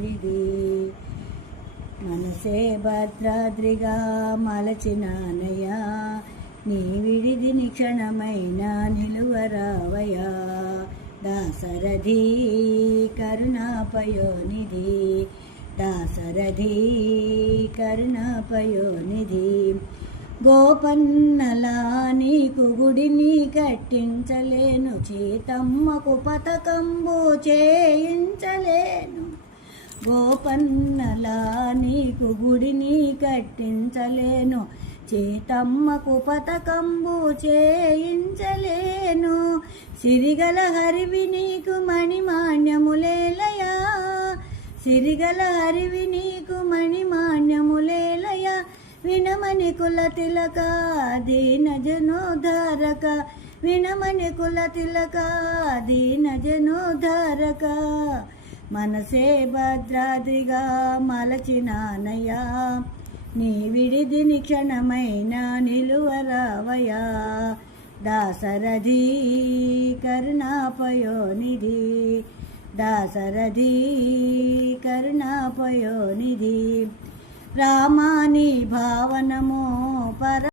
తొలిది మనసే భద్రాద్రిగా మలచినానయా నీ విడిది నిక్షణమైన నిలువరావయా. దాసరథి కరుణాపయోనిధి దాసరథి కరుణాపయోనిధి. గోపన్నలా నీకు గుడిని కట్టించలేను చేతమ్మకు పథకంబు చే గోపన్నలా నీకు గుడిని కట్టించలేను. చేతమ్మకు పతకంబు చేయించలేను. సిరిగల హరివి నీకు మణిమాన్యములేలయా సిరిగల హరివి నీకు మణిమాన్యములేలయా వినమణి కుల తిలక దీన జనోధారక. వినమణి కుల తిలక దీన జనోధారక. మనసే భద్రాద్రిగా మలచినానయ్యా. నీ విడిదిని క్షణమైన నిలువరావయా దాసరథి కరుణాపయోనిధి దాసరథి కరుణాపయోనిధి. రామాని